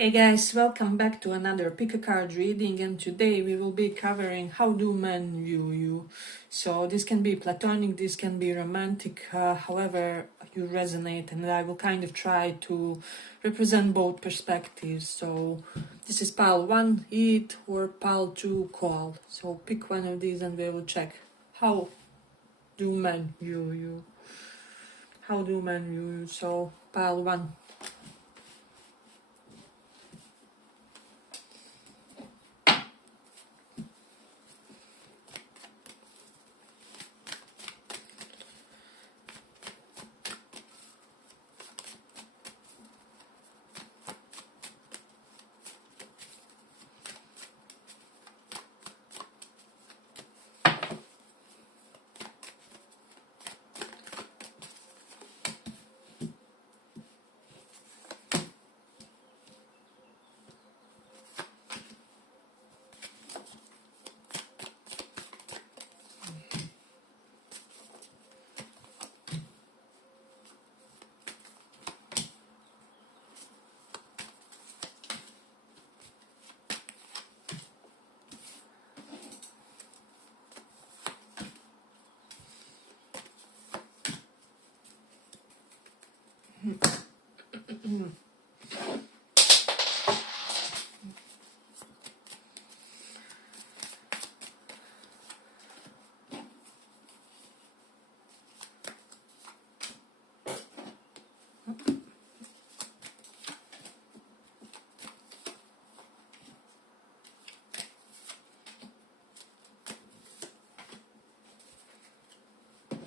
Hey guys, welcome back to another pick a card reading, and today we will be covering how do men view you. So this can be platonic, this can be romantic, however you resonate, and I will kind of try to represent both perspectives. So this is pile 1, eat, or pile 2, call. So pick one of these and we will check how do men view you. How do men view you? So pile 1.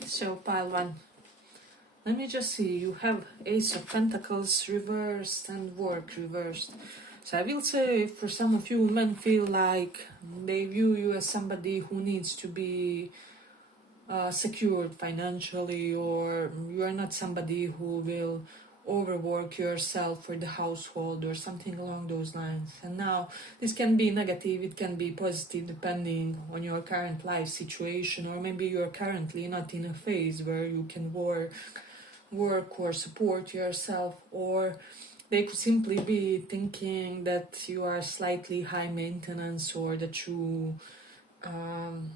So pile 1. Let me just see, you have Ace of Pentacles reversed and work reversed. So I will say for some of you, men feel like they view you as somebody who needs to be secured financially, or you are not somebody who will overwork yourself for the household or something along those lines. And now this can be negative, it can be positive depending on your current life situation, or maybe you're currently not in a phase where you can work or support yourself, or they could simply be thinking that you are slightly high maintenance, or that you kind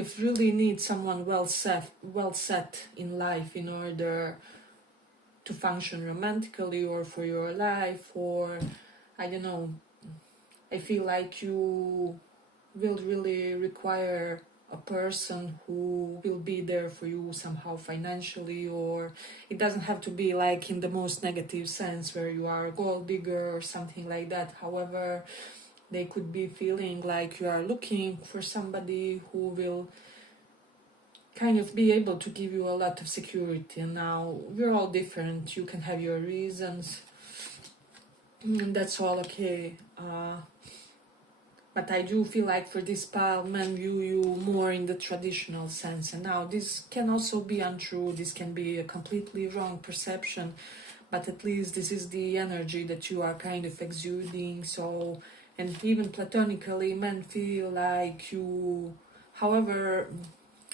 of really need someone well set in life in order to function romantically or for your life, or I don't know, I feel like you will really require a person who will be there for you somehow financially, or it doesn't have to be like in the most negative sense where you are a gold digger or something like that. However, they could be feeling like you are looking for somebody who will kind of be able to give you a lot of security. And now we're all different, you can have your reasons, and that's all okay. But I do feel like for this pile, men view you more in the traditional sense. And now this can also be untrue, this can be a completely wrong perception, but at least this is the energy that you are kind of exuding. So, and even platonically, men feel like you, however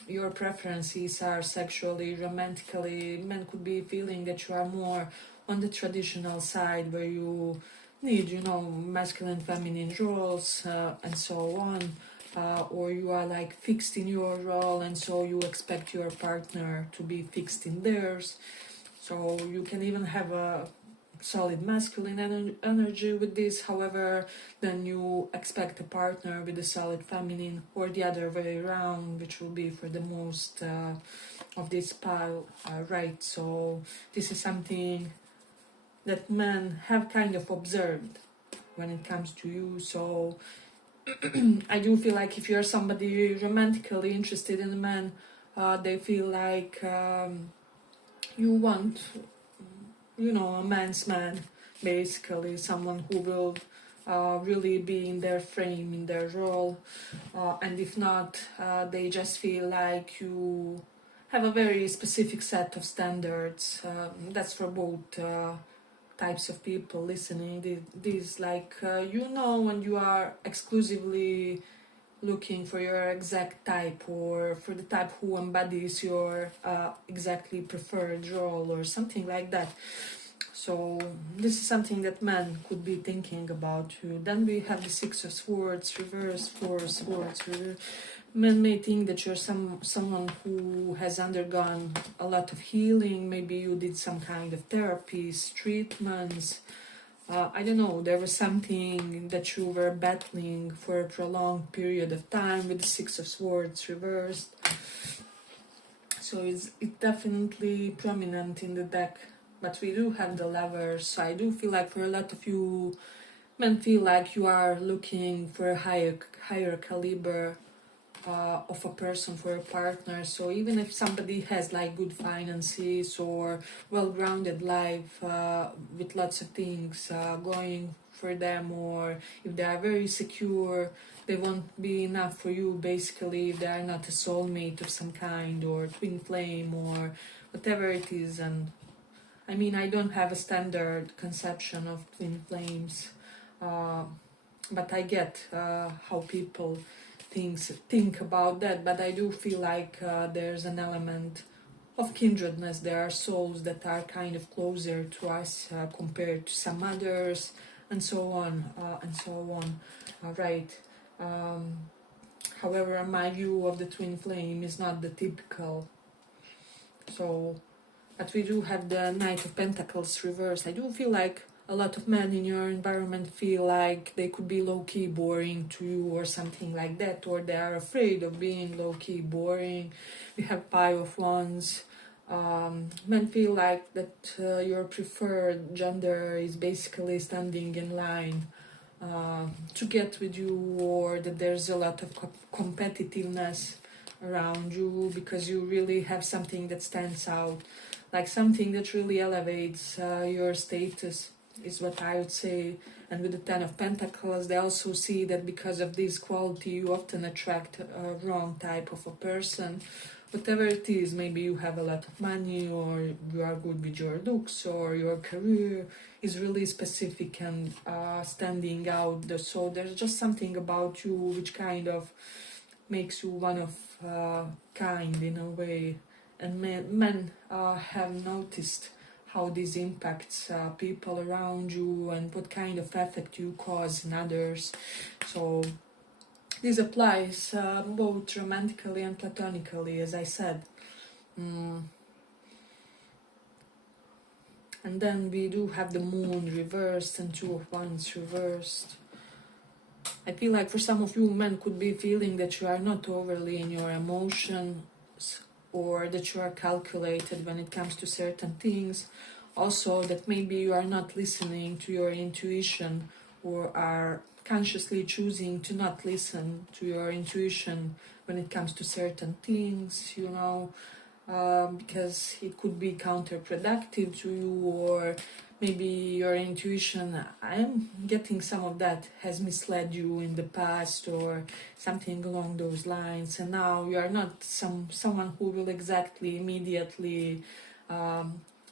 your preferences are sexually, romantically, men could be feeling that you are more on the traditional side where you need, masculine, feminine roles and so on, or you are like fixed in your role, and so you expect your partner to be fixed in theirs. So you can even have a solid masculine energy with this, however then you expect a partner with a solid feminine, or the other way around, which will be for the most of this pile, right? So this is something that men have kind of observed when it comes to you. So I do feel like if you're somebody romantically interested in a man, they feel like you want, a man's man, basically someone who will really be in their frame, in their role, and if not, they just feel like you have a very specific set of standards. That's for both types of people listening. These like when you are exclusively looking for your exact type, or for the type who embodies your exactly preferred role or something like that. So this is something that men could be thinking about too. Then we have the Six of Swords reverse, Four of Swords reverse. Men may think that you're someone who has undergone a lot of healing. Maybe you did some kind of therapies, treatments. I don't know, there was something that you were battling for a prolonged period of time with the Six of Swords reversed. So it's definitely prominent in the deck. But we do have the Lovers. So I do feel like for a lot of you, men feel like you are looking for a higher caliber of a person for a partner. So even if somebody has like good finances or well-grounded life with lots of things going for them, or if they are very secure, they won't be enough for you basically if they are not a soulmate of some kind or twin flame or whatever it is. And I mean, I don't have a standard conception of twin flames, but I get how people think about that. But I do feel like there's an element of kindredness. There are souls that are kind of closer to us compared to some others, and so on and so on. Right. However, my view of the twin flame is not the typical. So, but we do have the Knight of Pentacles reversed. I do feel like a lot of men in your environment feel like they could be low-key boring to you or something like that, or they are afraid of being low-key boring. We have Five of Wands. Men feel like that your preferred gender is basically standing in line to get with you, or that there's a lot of competitiveness around you because you really have something that stands out, like something that really elevates your status, is what I would say. And with the Ten of Pentacles, they also see that because of this quality, you often attract a wrong type of a person. Whatever it is, maybe you have a lot of money, or you are good with your looks, or your career is really specific and standing out. So there's just something about you which kind of makes you one of kind in a way. And men have noticed how this impacts people around you and what kind of effect you cause in others. So this applies both romantically and platonically, as I said. And then we do have the Moon reversed and Two of Wands reversed. I feel like for some of you, men could be feeling that you are not overly in your emotions, or that you are calculated when it comes to certain things. Also, that maybe you are not listening to your intuition, or are consciously choosing to not listen to your intuition when it comes to certain things, you know, because it could be counterproductive to you, or maybe your intuition, I'm getting some of that, has misled you in the past or something along those lines, and now you are not someone who will exactly immediately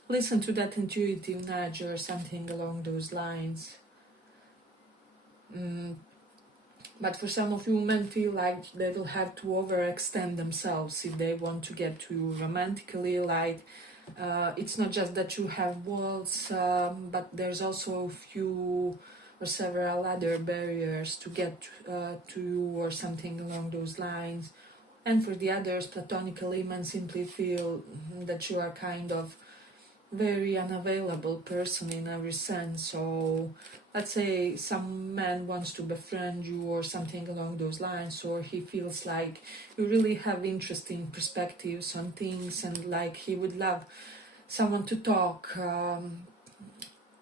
listen to that intuitive nudge or something along those lines. But for some of you, men feel like they will have to overextend themselves if they want to get to you romantically. Like it's not just that you have walls, but there's also a few or several other barriers to get to you or something along those lines. And for the others, platonically, men simply feel that you are kind of very unavailable person in every sense. So let's say some man wants to befriend you or something along those lines, or he feels like you really have interesting perspectives on things, and like he would love someone to talk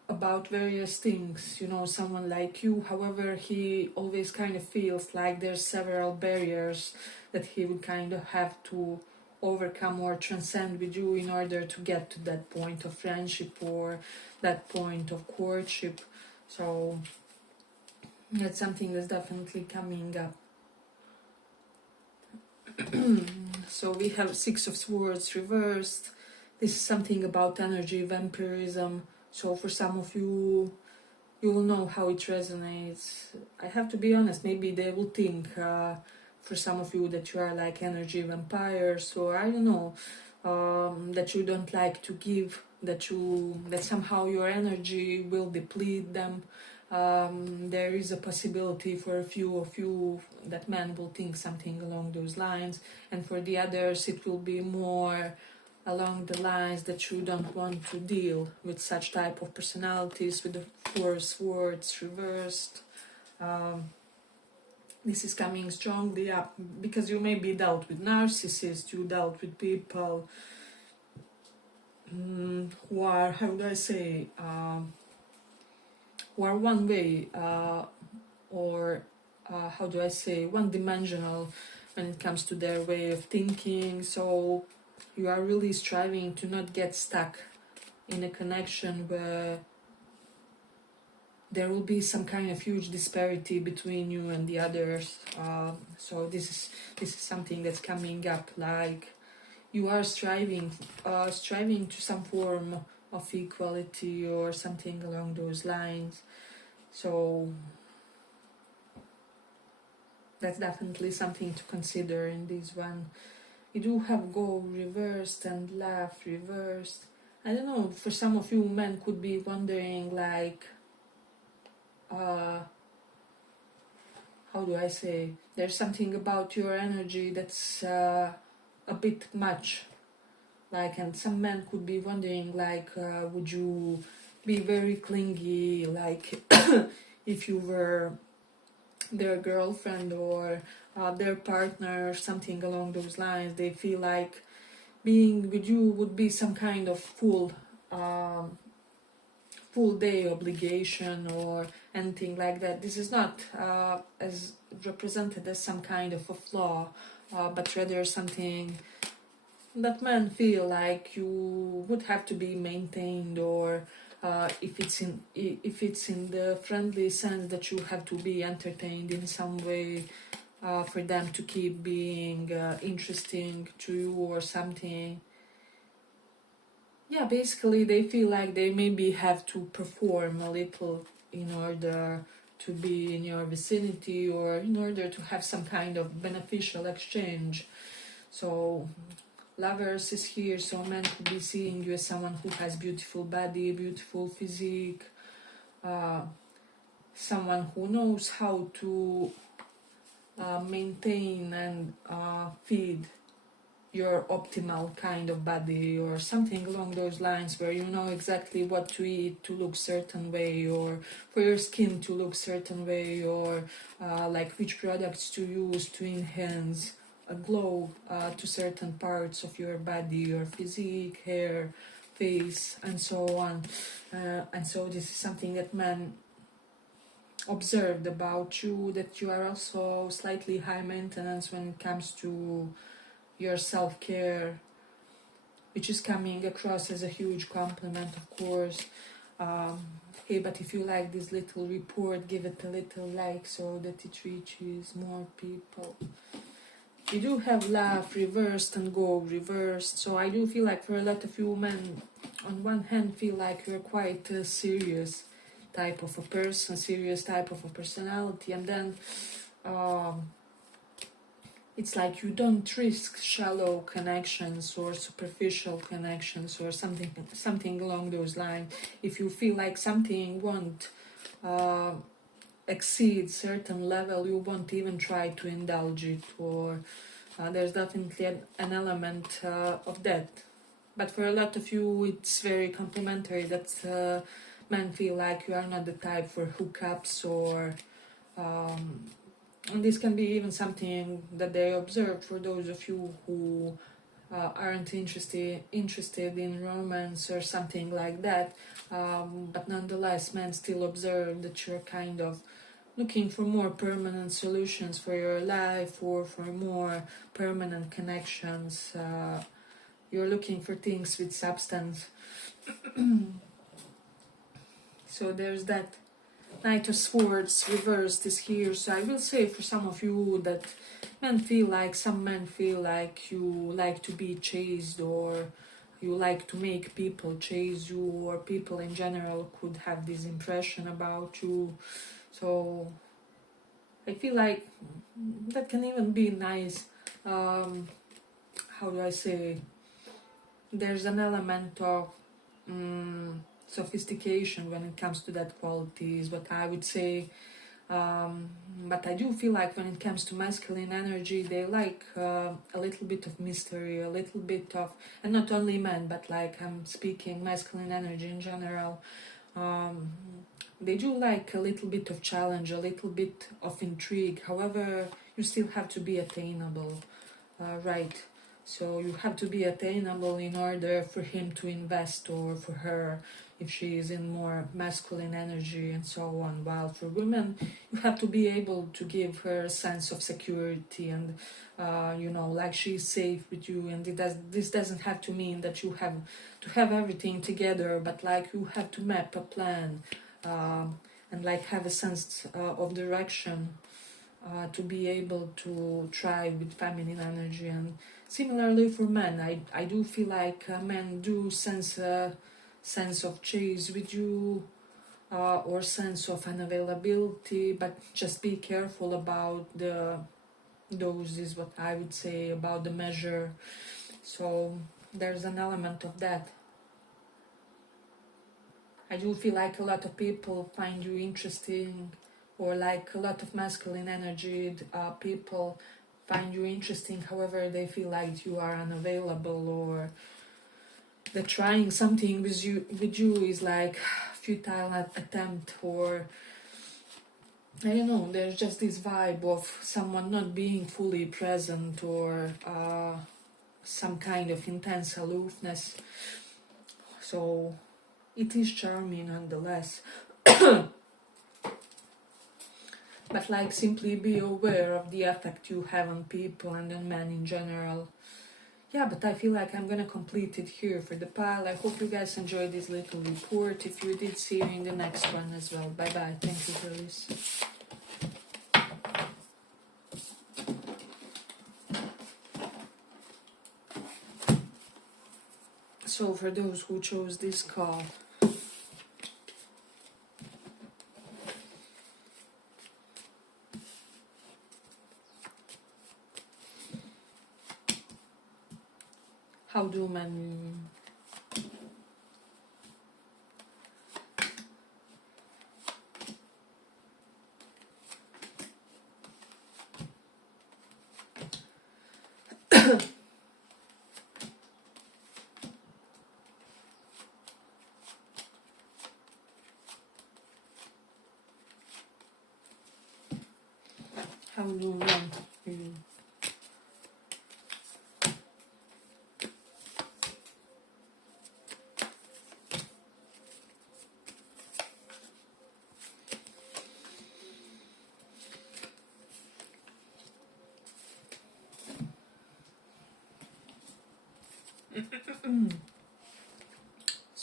about various things, you know, someone like you. However, he always kind of feels like there's several barriers that he would kind of have to overcome or transcend with you in order to get to that point of friendship or that point of courtship. So that's something that's definitely coming up. So we have Six of Swords reversed. This is something about energy vampirism. So for some of you, you will know how it resonates. I have to be honest, maybe they will think for some of you that you are like energy vampires, or I don't know. that you don't like to give, that somehow your energy will deplete them. There is a possibility for a few of you that man will think something along those lines, and for the others it will be more along the lines that you don't want to deal with such type of personalities, with the Four Swords reversed. This is coming strongly up because you maybe dealt with narcissists, you dealt with people who are, how do I say, who are one way, or how do I say, one dimensional when it comes to their way of thinking. So you are really striving to not get stuck in a connection where there will be some kind of huge disparity between you and the others. So this is something that's coming up, like you are striving to some form of equality or something along those lines. So that's definitely something to consider in this one. You do have gold reversed and laugh reversed. I don't know, for some of you men could be wondering, like, how do I say, there's something about your energy that's a bit much, like, and some men could be wondering, like, would you be very clingy, like if you were their girlfriend or their partner or something along those lines. They feel like being with you would be some kind of full day obligation or anything like that. This is not as represented as some kind of a flaw, but rather something that men feel like you would have to be maintained, or if it's in the friendly sense that you have to be entertained in some way for them to keep being interesting to you or something. Yeah, basically they feel like they maybe have to perform a little in order to be in your vicinity or in order to have some kind of beneficial exchange. So Lovers is here, so men could be seeing you as someone who has beautiful body, beautiful physique, someone who knows how to maintain and feed your optimal kind of body, or something along those lines, where you know exactly what to eat to look certain way, or for your skin to look certain way, or like which products to use to enhance a glow to certain parts of your body, your physique, hair, face, and so on. And so this is something that men observed about you, that you are also slightly high maintenance when it comes to your self-care, which is coming across as a huge compliment, of course. Hey, but if you like this little report, give it a little like so that it reaches more people. We do have love reversed and gold reversed, so I do feel like for a lot of you men, on one hand, feel like you're quite a serious type of a person, serious type of a personality, and then it's like you don't risk shallow connections or superficial connections or something along those lines. If you feel like something won't exceed certain level, you won't even try to indulge it, or there's definitely an element of that. But for a lot of you, it's very complimentary that men feel like you are not the type for hookups, or and this can be even something that they observe for those of you who aren't interested in romance or something like that. But nonetheless, men still observe that you're kind of looking for more permanent solutions for your life, or for more permanent connections. You're looking for things with substance. So there's that. Knight of Swords reversed is here. So I will say for some of you that some men feel like you like to be chased, or you like to make people chase you, or people in general could have this impression about you. So I feel like that can even be nice. How do I say? there's an element of sophistication when it comes to that quality, is what I would say. But I do feel like when it comes to masculine energy, they like a little bit of mystery, a little bit of, and not only men, but like I'm speaking masculine energy in general. Um, they do like a little bit of challenge, a little bit of intrigue. However, you still have to be attainable, right? So you have to be attainable in order for him to invest, or for her if she is in more masculine energy and so on. While for women, you have to be able to give her a sense of security and like she's safe with you. And this doesn't have to mean that you have to have everything together, but like you have to map a plan, and like have a sense of direction, to be able to thrive with feminine energy. And similarly for men, I do feel like men do sense a sense of chase with you, or sense of unavailability, but just be careful about the dose, is what I would say, about the measure. So there's an element of that. I do feel like a lot of people find you interesting, or like a lot of masculine energy people find you interesting. However, they feel like you are unavailable, or that trying something with you is like futile attempt, or I don't know. There's just this vibe of someone not being fully present, or some kind of intense aloofness. So it is charming nonetheless. But like simply be aware of the effect you have on people and on men in general. Yeah, but I feel like I'm gonna complete it here for the pile. I hope you guys enjoyed this little report. If you did, see you in the next one as well. Bye bye. Thank you for this. So for those who chose this call, how do men how do men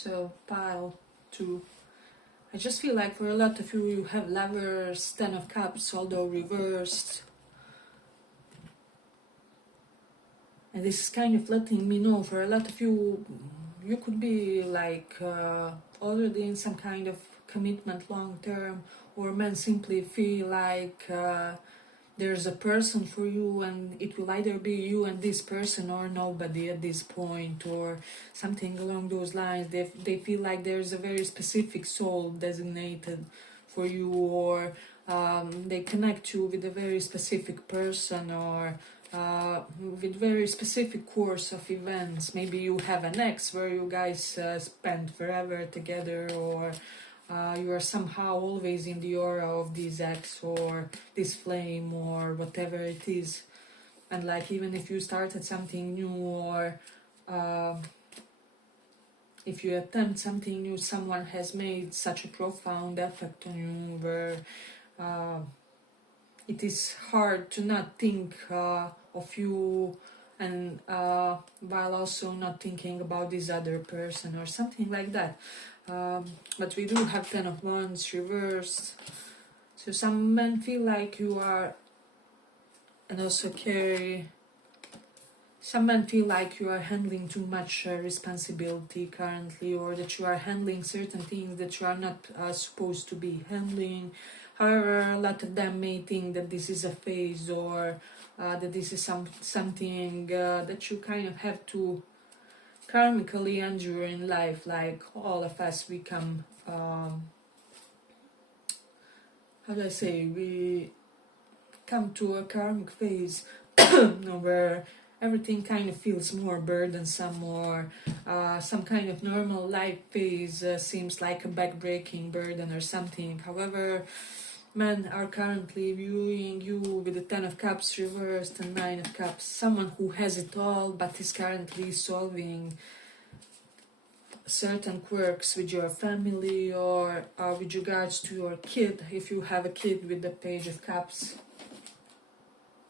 So pile 2. I just feel like for a lot of you, you have Lovers, 10 of Cups, although reversed. And this is kind of letting me know for a lot of you, you could be like already in some kind of commitment long term, or men simply feel like there's a person for you, and it will either be you and this person or nobody at this point, or something along those lines. They feel like there's a very specific soul designated for you, or they connect you with a very specific person, or with very specific course of events. Maybe you have an ex where you guys spend forever together, or you are somehow always in the aura of this ex or this flame or whatever it is. And like even if you started something new, or if you attempt something new, someone has made such a profound effect on you where it is hard to not think of you, and while also not thinking about this other person or something like that. But we do have 10 of Wands reversed. So some men feel like you are, and also carry, some men feel like you are handling too much responsibility currently, or that you are handling certain things that you are not supposed to be handling. However, a lot of them may think that this is a phase, or that this is something that you kind of have to karmically endure in life, like all of us. We come, how do I say, we come to a karmic phase where everything kind of feels more burdensome, or some kind of normal life phase seems like a backbreaking burden or something. However, men are currently viewing you with the Ten of Cups reversed and Nine of Cups, someone who has it all but is currently solving certain quirks with your family, or with regards to your kid, if you have a kid, with the Page of Cups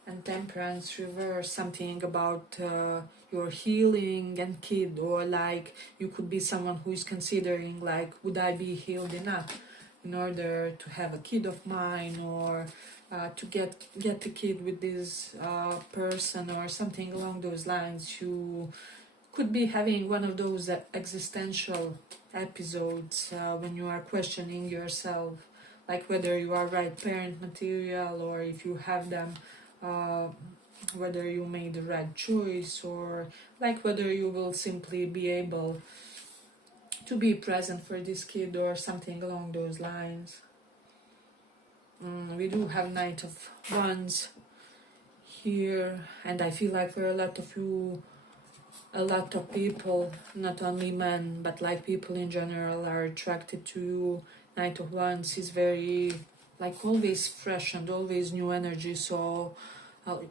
and Temperance reverse, something about your healing and kid, or like you could be someone who is considering like, would I be healed enough in order to have a kid of mine, or to get a kid with this person, or something along those lines. You could be having one of those existential episodes when you are questioning yourself, like whether you are right parent material, or if you have them, whether you made the right choice, or like whether you will simply be able to be present for this kid, or something along those lines. We do have Knight of Wands here, and I feel like for a lot of you, a lot of people, not only men, but like people in general, are attracted to you. Knight of Wands is very, like, always fresh and always new energy, so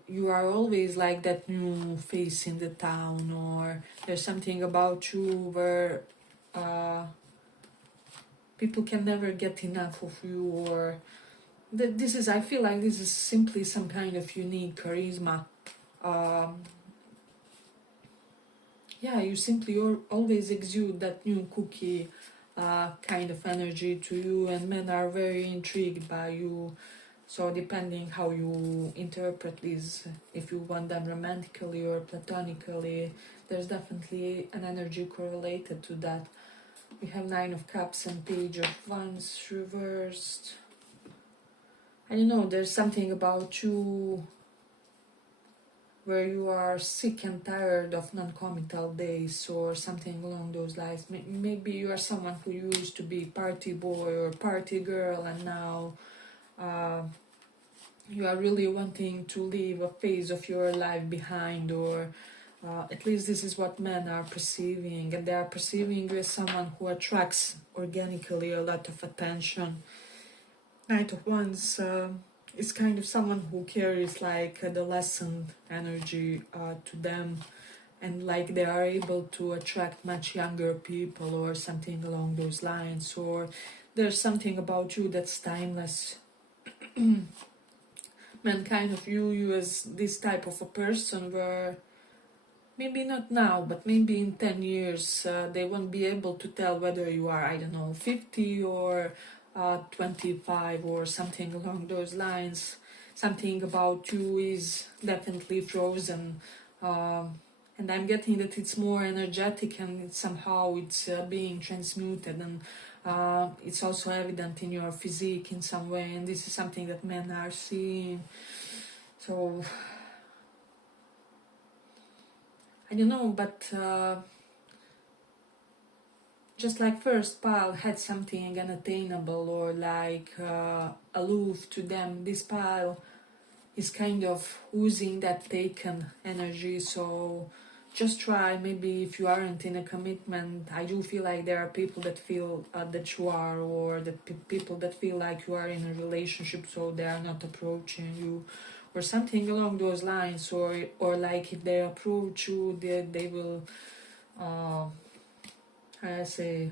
you are always like that new face in the town, or there's something about you where people can never get enough of you, or this is, I feel like this is simply some kind of unique charisma. Yeah, you simply always exude that new cookie kind of energy to you, and men are very intrigued by you. So depending how you interpret these, if you want them romantically or platonically, there's definitely an energy correlated to that. We have Nine of Cups and Page of Wands reversed. I don't know, there's something about you where you are sick and tired of non-committal days, or something along those lines. Maybe you are someone who used to be party boy or party girl, and now you are really wanting to leave a phase of your life behind, or at least this is what men are perceiving, and they are perceiving you as someone who attracts organically a lot of attention. Knight of Wands is kind of someone who carries like adolescent energy to them, and like they are able to attract much younger people, or something along those lines, or there's something about you that's timeless. Men kind of view you as this type of a person where maybe not now, but maybe in 10 years they won't be able to tell whether you are, I don't know, 50 or 25, or something along those lines. Something about you is definitely frozen, and I'm getting that it's more energetic, and somehow it's being transmuted, and it's also evident in your physique in some way, and this is something that men are seeing. So I don't know, but just like first pile had something unattainable, or like aloof to them, this pile is kind of oozing that taken energy. So just try, maybe if you aren't in a commitment, I do feel like there are people that feel that you are, or that people that feel like you are in a relationship, so they are not approaching you, or something along those lines, or like if they approach you, they will I say,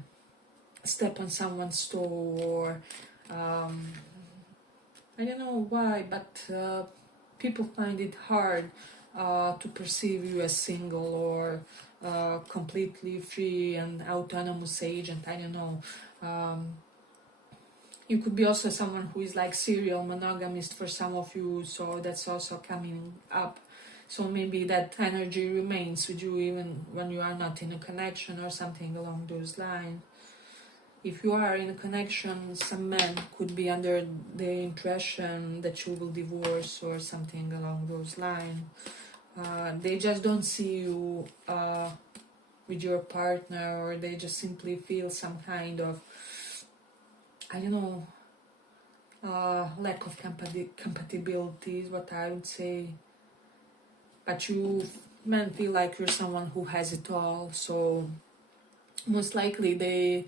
step on someone's toe, or I don't know why, but people find it hard to perceive you as single, or completely free and autonomous agent. I don't know. You could be also someone who is like serial monogamist for some of you, so that's also coming up. So maybe that energy remains with you even when you are not in a connection, or something along those lines. If you are in a connection, some men could be under the impression that you will divorce, or something along those lines. They just don't see you with your partner, or they just simply feel some kind of, I don't know, lack of compatibility is what I would say. But you men feel like you're someone who has it all, so most likely they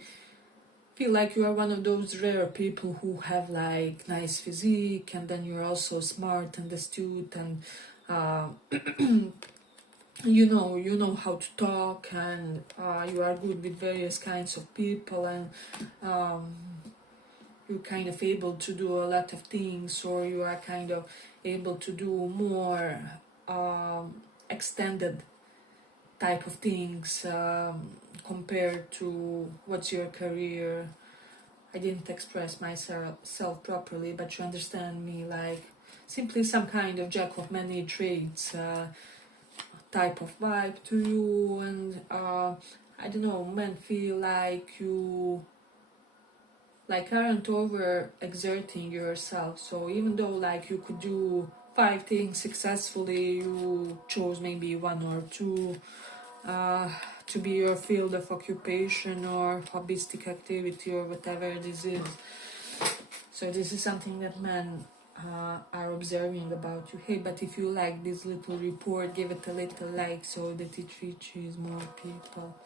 feel like you are one of those rare people who have like nice physique, and then you're also smart and astute, and you know how to talk, and you are good with various kinds of people, and you're kind of able to do a lot of things, or you are kind of able to do more extended type of things compared to what's your career. I didn't express myself properly, but you understand me, like simply some kind of jack of many trades type of vibe to you, and I don't know, men feel like you like aren't over exerting yourself. So even though like you could do 5 things successfully, you chose maybe one or two to be your field of occupation or hobbyistic activity or whatever this is. So this is something that men are observing about you. Hey, but if you like this little report, give it a little like so that it reaches more people.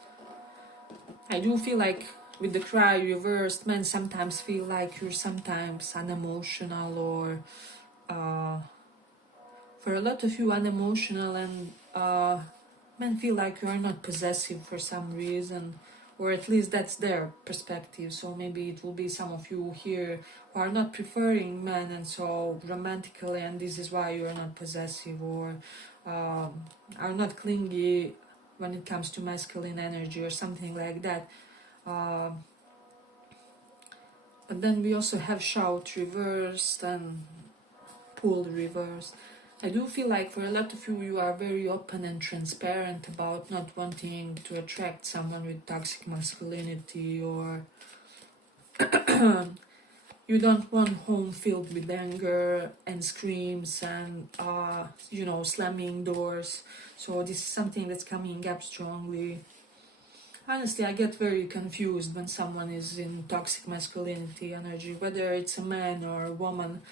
I do feel like with the cry reversed, men sometimes feel like you're sometimes unemotional, or for a lot of you unemotional, and men feel like you are not possessive for some reason, or at least that's their perspective. So maybe it will be some of you here who are not preferring men, and so romantically, and this is why you are not possessive, or are not clingy when it comes to masculine energy or something like that. But then we also have shout reversed and pull reversed. I do feel like for a lot of you, you are very open and transparent about not wanting to attract someone with toxic masculinity, or you don't want home filled with anger and screams and slamming doors. So this is something that's coming up strongly. Honestly, I get very confused when someone is in toxic masculinity energy, whether it's a man or a woman.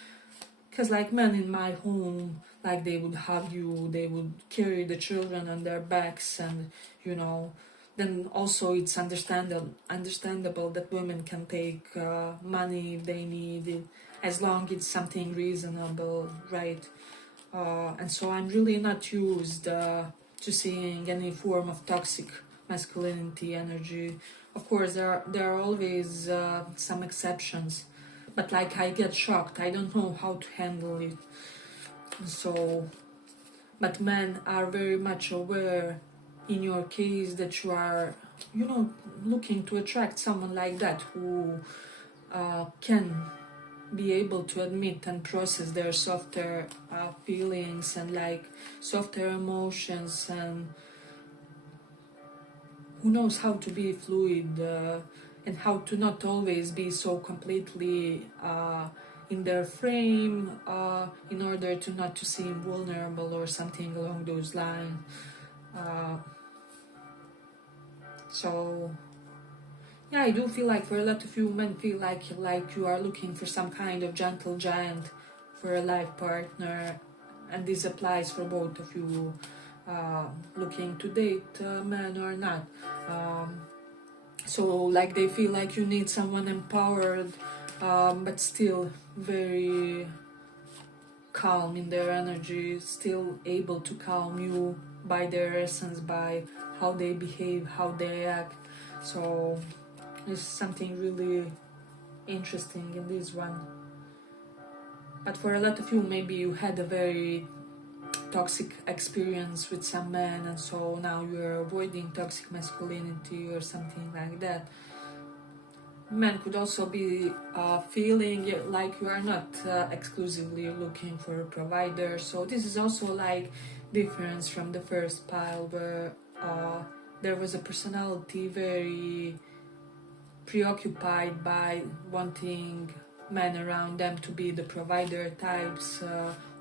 Because like men in my home, like they would hug you, they would carry the children on their backs, and then also it's understandable that women can take money if they need it, as long as it's something reasonable, right? And so I'm really not used to seeing any form of toxic masculinity energy. Of course, there are always some exceptions, but like I get shocked. I don't know how to handle it. So, but men are very much aware in your case that you are, looking to attract someone like that who can be able to admit and process their softer feelings and like softer emotions, and who knows how to be fluid and how to not always be so completely in their frame in order to not to seem vulnerable or something along those lines. So yeah, I do feel like for a lot of you men feel like you are looking for some kind of gentle giant for a life partner, and this applies for both of you, looking to date men or not. So like they feel like you need someone empowered, but still very calm in their energy, still able to calm you by their essence, by how they behave, how they act. So there's something really interesting in this one. But for a lot of you, maybe you had a very toxic experience with some man, and so now you're avoiding toxic masculinity or something like that. Men could also be feeling like you are not exclusively looking for a provider. So this is also like difference from the first pile, where there was a personality very preoccupied by wanting men around them to be the provider types,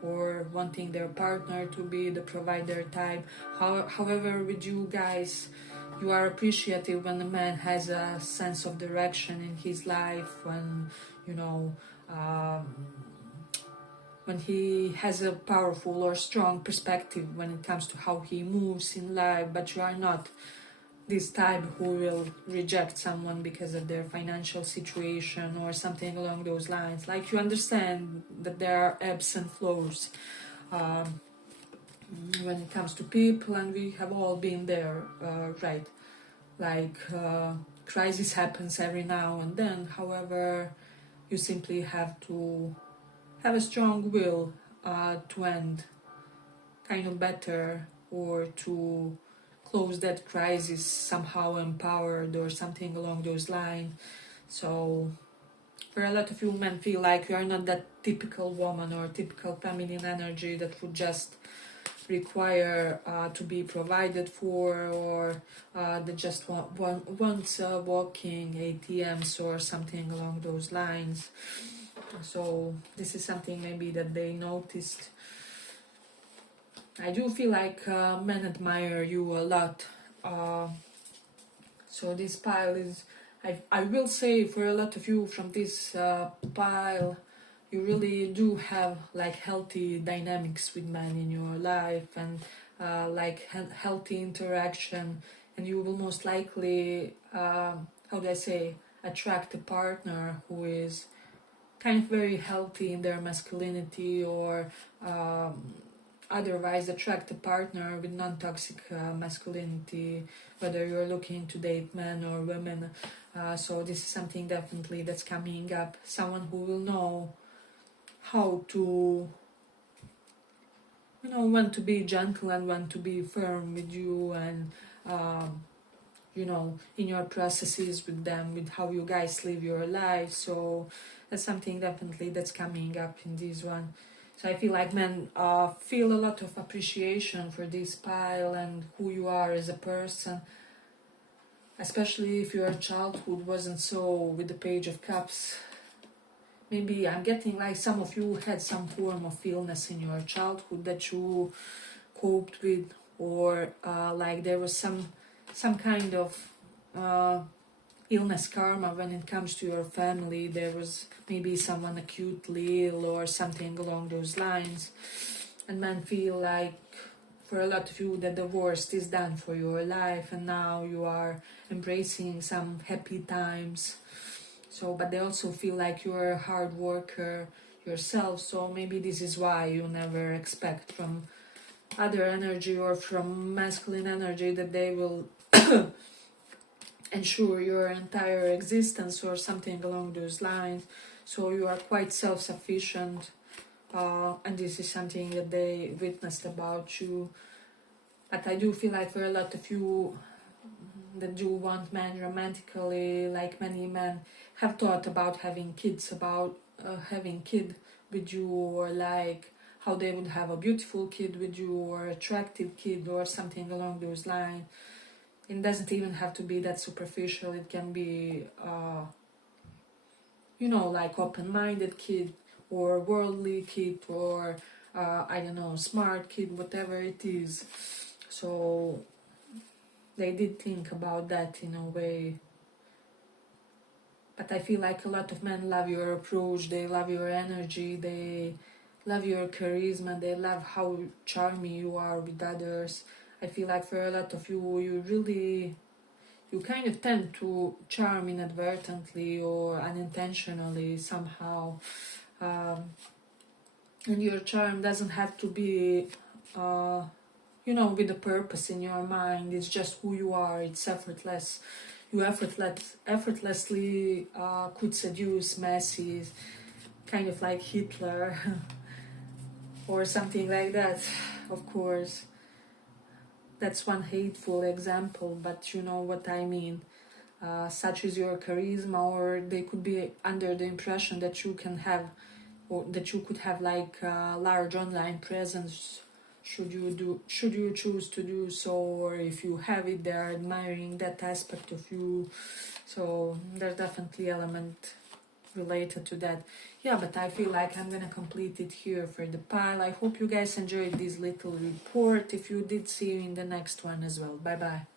or wanting their partner to be the provider type. However, with you guys, you are appreciative when a man has a sense of direction in his life, when, you know, when he has a powerful or strong perspective when it comes to how he moves in life. But you are not this type who will reject someone because of their financial situation or something along those lines. Like, you understand that there are ebbs and flows when it comes to people, and we have all been there, right? Like, crisis happens every now and then. However, you simply have to have a strong will to end kind of better, or to close that crisis somehow empowered or something along those lines. So for a lot of you men, feel like you are not that typical woman or typical feminine energy that would just require to be provided for, or that just wants walking ATMs or something along those lines. So this is something maybe that they noticed. I do feel like men admire you a lot. So this pile is, I will say, for a lot of you from this pile, you really do have like healthy dynamics with men in your life, and like healthy interaction, and you will most likely, how do I say, attract a partner who is kind of very healthy in their masculinity, or otherwise attract a partner with non-toxic masculinity, whether you're looking to date men or women. So this is something definitely that's coming up. Someone who will know how to, you know, when to be gentle and when to be firm with you, and you know, in your processes with them, with how you guys live your life. So that's something definitely that's coming up in this one. So I feel like men feel a lot of appreciation for this pile and who you are as a person, especially if your childhood wasn't so with the Page of Cups. Maybe I'm getting like some of you had some form of illness in your childhood that you coped with, or like there was some kind of illness karma when it comes to your family. There was maybe someone acutely ill or something along those lines, and men feel like for a lot of you that the worst is done for your life, and now you are embracing some happy times. So, but they also feel like you're a hard worker yourself, so maybe this is why you never expect from other energy or from masculine energy that they will ensure your entire existence or something along those lines. So you are quite self-sufficient, and this is something that they witnessed about you. But I do feel like for a lot of you that do want men romantically, like many men have thought about having kids, about having kid with you, or like how they would have a beautiful kid with you, or attractive kid, or something along those lines. It doesn't even have to be that superficial. It can be, you know, like open-minded kid, or worldly kid, or I don't know, smart kid, whatever it is. So they did think about that in a way. But I feel like a lot of men love your approach, they love your energy, they love your charisma, they love how charming you are with others. I feel like for a lot of you, you kind of tend to charm inadvertently or unintentionally somehow. And your charm doesn't have to be, you know, with a purpose in your mind. It's just who you are, it's effortless. You effortlessly could seduce masses, kind of like Hitler or something like that, of course. That's one hateful example, but you know what I mean. Such is your charisma, or they could be under the impression that you can have, or that you could have like a large online presence, should you choose to do so, or if you have it, they're admiring that aspect of you. So there's definitely element related to that. Yeah, but I feel like I'm gonna complete it here for the pile. I hope you guys enjoyed this little report. If you did, see you in the next one as well. Bye bye.